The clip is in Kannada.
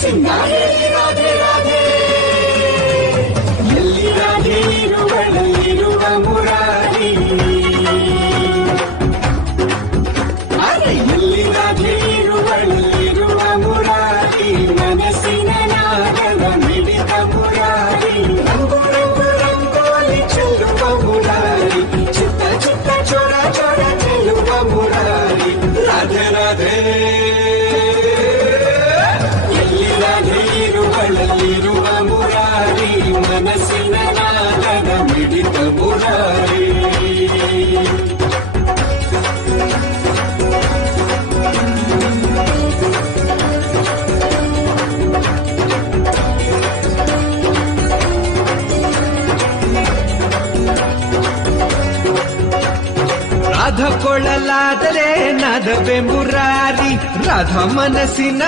ಸಿಂಗಾರಿ ರಾಧೆ ರಾಧೆ ಎಲ್ಲಿ ರಾಧೆ ಇರುವಳಲ್ಲಿರುವ ಮುರಾರಿ ಎಲ್ಲಿ ರಾಧೆ ಇರುವಳಲ್ಲಿರುವ ಮುರಾರಿ ಮನಸ್ಸಿನ ನಾಗದ ಮಿಡಿತ ಮುರಾರಿ ರಂಗು ರಂಗು ರಂಗೋಲಿ ಚೆಲ್ಲುವ ಮುರಾರಿ ಚಿತ್ತ ಚಿತ್ತ ಚೊರ ಚೊರ ಚೆಲ್ಲುವ ಮುರಾರಿ ರಾಧೆ ರಾಧೆ ಎಲ್ಲಿ ರಾಧೆ ಇರುವಳಲ್ಲಿರುವ ಮುರಾರಿ ಮನಸ್ಸಿನ ನಾಗದ ಮಿಡಿತ ಮುರಾರಿ ರಾಧ ಕೊಳ್ಳಲಾದರೆ ನಾದವೇ ಮುರಾರಿ ರಾಧ ಮನಸ್ಸಿನ